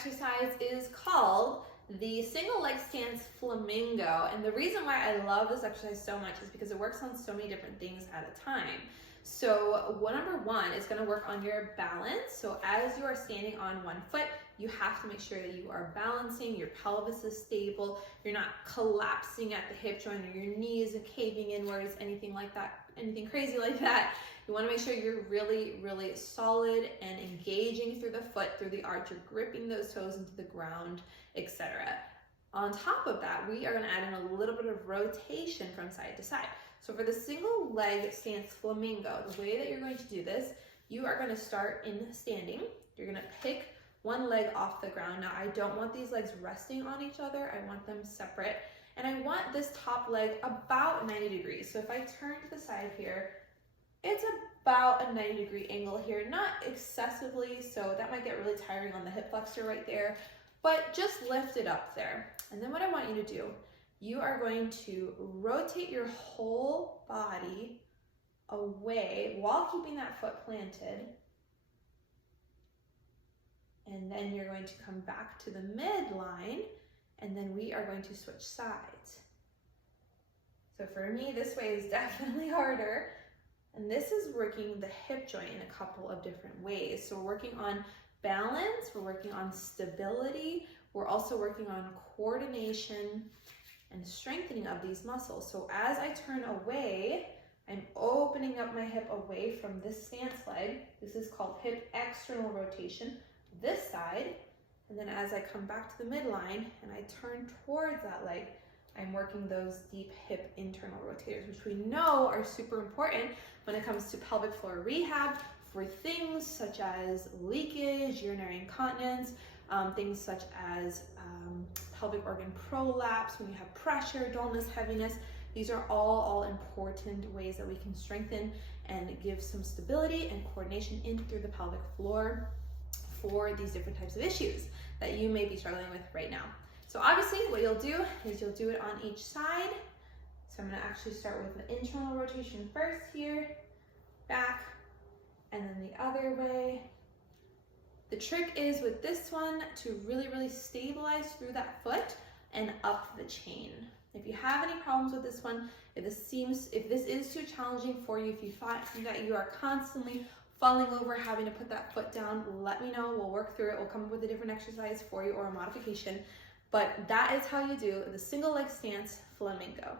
exercise is called the single leg stance flamingo. And the reason why I love this exercise so much is because it works on so many different things at a time. So number one is going to work on your balance. So as you are standing on one foot, you have to make sure that you are balancing, your pelvis is stable, you're not collapsing at the hip joint or your knees are caving inwards, anything like that, anything crazy like that. You want to make sure you're really, really solid and engaging through the foot, through the arch, you're gripping those toes into the ground, etc. On top of that, we are going to add in a little bit of rotation from side to side. So for the single leg stance flamingo, the way that you're going to do this, you are going to start in standing. You're going to pick one leg off the ground. Now I don't want these legs resting on each other. I want them separate. And I want this top leg about 90 degrees. So if I turn to the side here, it's about a 90-degree angle here, not excessively, so that might get really tiring on the hip flexor right there, but just lift it up there. And then what I want you to do, you are going to rotate your whole body away while keeping that foot planted. And then you're going to come back to the midline, and then we are going to switch sides. So for me, this way is definitely harder. And this is working the hip joint in a couple of different ways. So we're working on balance, we're working on stability, we're also working on coordination and strengthening of these muscles. So as I turn away, I'm opening up my hip away from this stance leg. This is called hip external rotation, this side. And then as I come back to the midline and I turn towards that leg, I'm working those deep hip internal rotators, which we know are super important when it comes to pelvic floor rehab for things such as leakage, urinary incontinence, things such as pelvic organ prolapse, when you have pressure, dullness, heaviness. These are all important ways that we can strengthen and give some stability and coordination in through the pelvic floor for these different types of issues that you may be struggling with right now. So obviously what you'll do is you'll do it on each side. So I'm going to actually start with the internal rotation first here, back, and then the other way. The trick is with this one to really stabilize through that foot and up the chain. If you have any problems with this one, if this is too challenging for you, if you find that you are constantly falling over, having to put that foot down, let me know. We'll work through it. We'll come up with a different exercise for you or a modification. But that is how you do the single leg stance flamingo.